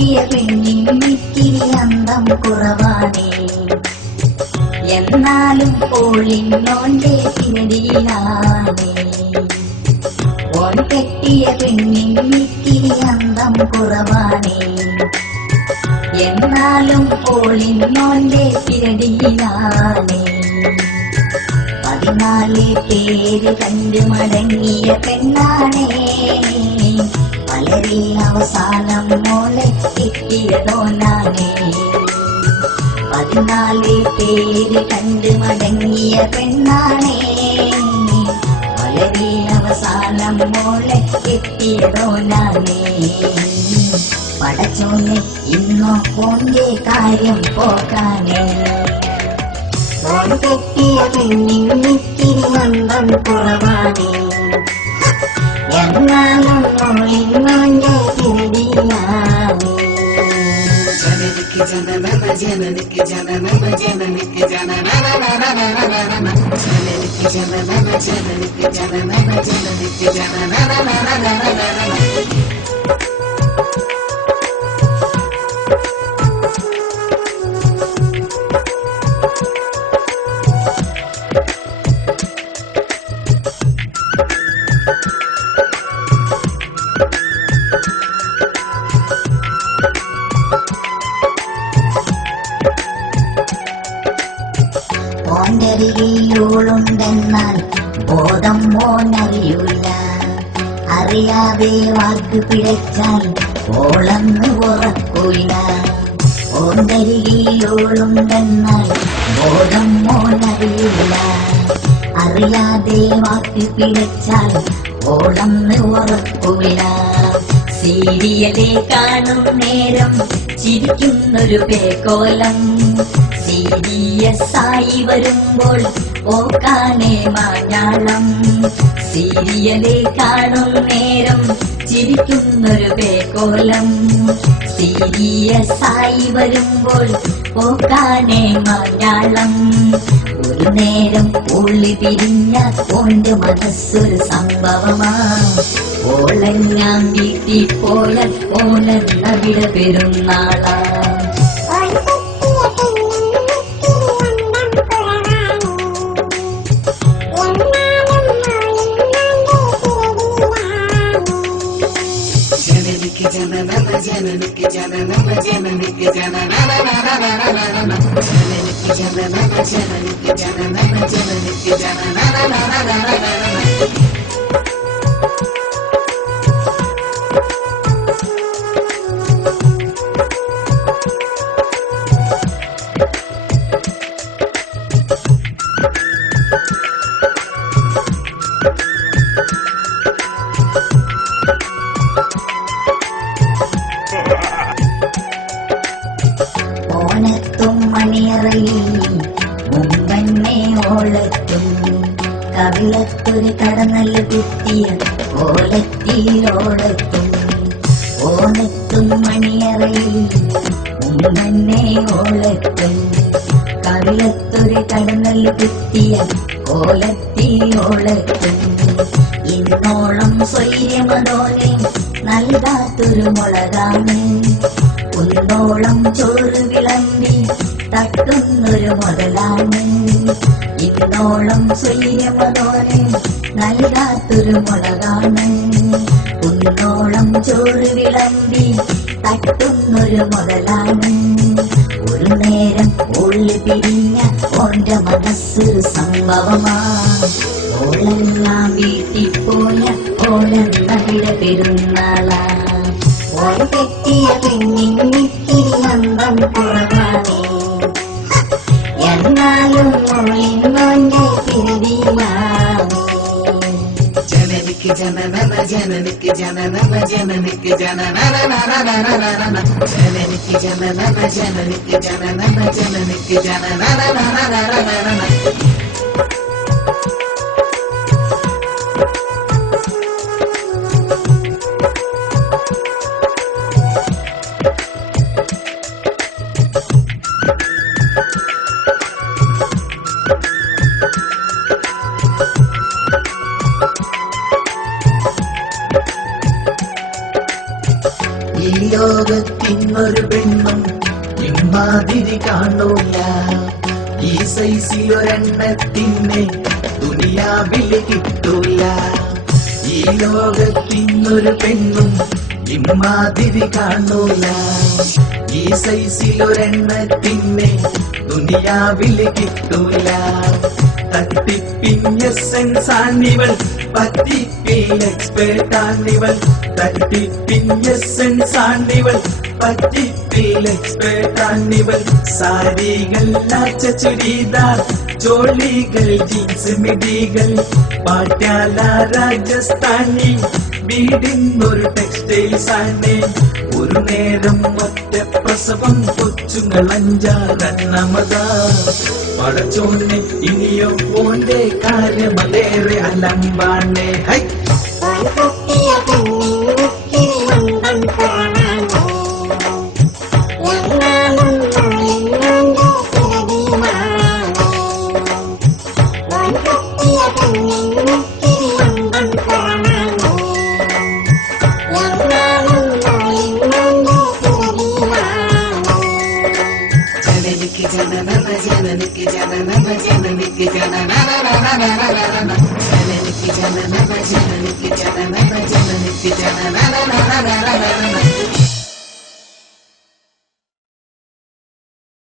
കെട്ടിയ പെണ്ണിനിത്തിരി അന്തം കുറവാണേ, എന്നാലും ഓളിന്നോന്റെ തിരടിയിലാണേ. ഓൻ കെട്ടിയ പെണ്ണിനിത്തിരി അന്തം കുറവാണേ, എന്നാലും ഓളിന്നോന്റെ തിരടിയിലാണേ. 14 പേര് കണ്ടു മടങ്ങിയ പെണ്ണാണേ, വളരെ അവസാനം മോളെ കിട്ടിയതോനാണേ. 14 പേര് കണ്ടു മടങ്ങിയ പെണ്ണാണേ, വളരെ അവസാനം മോളെ കിട്ടിയതോനാണേ. പടച്ചോനെ ഇന്നോ ഓന്റെ കാര്യം പോക്കാനേ, ഓൻ കെട്ടിയ പെണ്ണിനിത്തിരി അന്തം കുറവാണേ, എന്നാലും ഓളിന്നോന്റെ തിരടിയിലാണേ. ജനനിക്ക് ജനനന ജനനിക്ക് ജനനന ജനനിക്ക് ജനനനനനനനനന ജനനിക്ക് ജനനന ജനനിക്ക് ജനനന ജനനിക്ക് ജനനനനനനനന. ഓണ്ടരികയോളുണ്ടെന്നാൽ ബോധം മോനറിയൂല, അറിയാതെ വാക്ക് പിഴച്ചാൽ ഓളന്ന് ഉറക്കൂല. ഓണ്ടരികയോളുണ്ടെന്നാൽ ബോധം മോനറിയൂല, അറിയാതെ വാക്ക് പിഴച്ചാൽ ഓളന്ന് ഉറക്കൂല. സീരിയലെ കാണും നേരം ചിരിക്കുന്നൊരു പേക്കോലം, സീരിയസായി വരുമ്പോൾ ഓക്കാനേ മാഞ്ഞാളം. സീരിയലെ കാണും നേരം ചിരിക്കുന്നൊരു പേക്കോലം, സീരിയസായി വരുമ്പോൾ ഓക്കാനേ മാഞ്ഞാളം. ഒരു നേരം ഉള്ളി പിരിഞ്ഞ ഓന്റെ മനസ്സൊരു സംഭവമാ, ഓളെല്ലാം വീട്ടിൽ പോയാൽ ഓനെന്ന വിട പെരുന്നാളാ. ജനനിക്ക് ജനനന ജനനിക്ക് ജനനന ജനനിക്ക് ജനനനനനനനന ജനനിക്ക് ജനനന ജനനിക്ക് ജനനന ജനനിക്ക് ജനനനനനനനന. ഓനെത്തും മണിയറയിൽ മുമ്പന്നെ ഓളെത്തും, കവിളത്തൊരു കടന്നല് കുത്തിയ ഓലത്തിലോളെത്തും. ഓനെത്തും മണിയറയിൽ മുമ്പന്നെ ഓളെത്തും, കവിളത്തൊരു കടന്നല് കുത്തിയ ഓലത്തിലോളെത്തും. ഇന്നോളം സ്വൈര്യമതോനെ നൽകാത്തൊരു മുളകാണ്, കുന്നോളം ചോറ് വിളമ്പി തട്ടുന്നൊരു മുതലാണ്. ഇന്നോളം സ്വൈര്യമതോനെ നൽകാത്തൊരു മുളകാണ്, കുന്നോളം ചോറ് വിളമ്പി തട്ടുന്നൊരു മുതലാണ്. ഒരു നേരം ഉള്ളി പിരിഞ്ഞ ഓന്റെ മനസ്സൊരു സംഭവമാ, ഓളെല്ലാം വീട്ടിൽ പോയ ഓലെന്ന വിട പെരുന്നാളാ. ഓൻ കെട്ടിയ പെണ്ണിനിത്തിരി അന്തം കുറവാണേ, എന്നാലും ഓളിന്നോന്റെ തിരടിയിലാണേ. ജനനിക്ക് ജനനന ജനനിക്ക് ജനനന ജനനിക്ക് ജനനനനനനനന ജനനിക്ക് ജനനന ജനനിക്ക് ജനനന ജനനിക്ക് ജനനനനനനനന. ഈ ലോകത്തിൽ ലോകത്തിന്നൊരു പെണ്ണും ഇമ്മാതിരി കാണൂല. ഈ സൈസിലൊരെണ്ണത്തിനെ ദുനിയാവിൽ കിട്ടൂല. ഈ ലോകത്തിന്നൊരു പെണ്ണും ഇമ്മാതിരി കാണൂല. ഈ സൈസിലൊരെണ്ണത്തിനെ ദുനിയാവിൽ കിട്ടൂല. തട്ടിപ്പിൻ എസൻസ് ആണിവൾ, പറ്റിപ്പിൽ എക്സ്പേർട്ട് ആണിവൾ. തട്ടിപ്പിൻ എസൻസ് ആണിവൾ, പറ്റിപ്പിൽ എക്സ്പേർട്ട് ആണിവൾ. സാരികൾ ലാച്ച ചുരിദാർ, ചോളികൾ ജീൻസ് മിഡികൾ, പാട്യാല രാജസ്ഥാനി, വീടിന്നൊരു ടെക്സ്റ്റൈൽസ് ആണ്. ഒരു നേരം ഒറ്റ പ്രസവം, കൊച്ചുങ്ങൾ 5-6 പടച്ചോനെ ഇനിയോ ഓന്റെ കാര്യമലേറെ അലമ്പാണേ. ഹൈ जननिकी जननम जननिकी जननम जननिकी जननम जननिकी जननम जननिकी जननम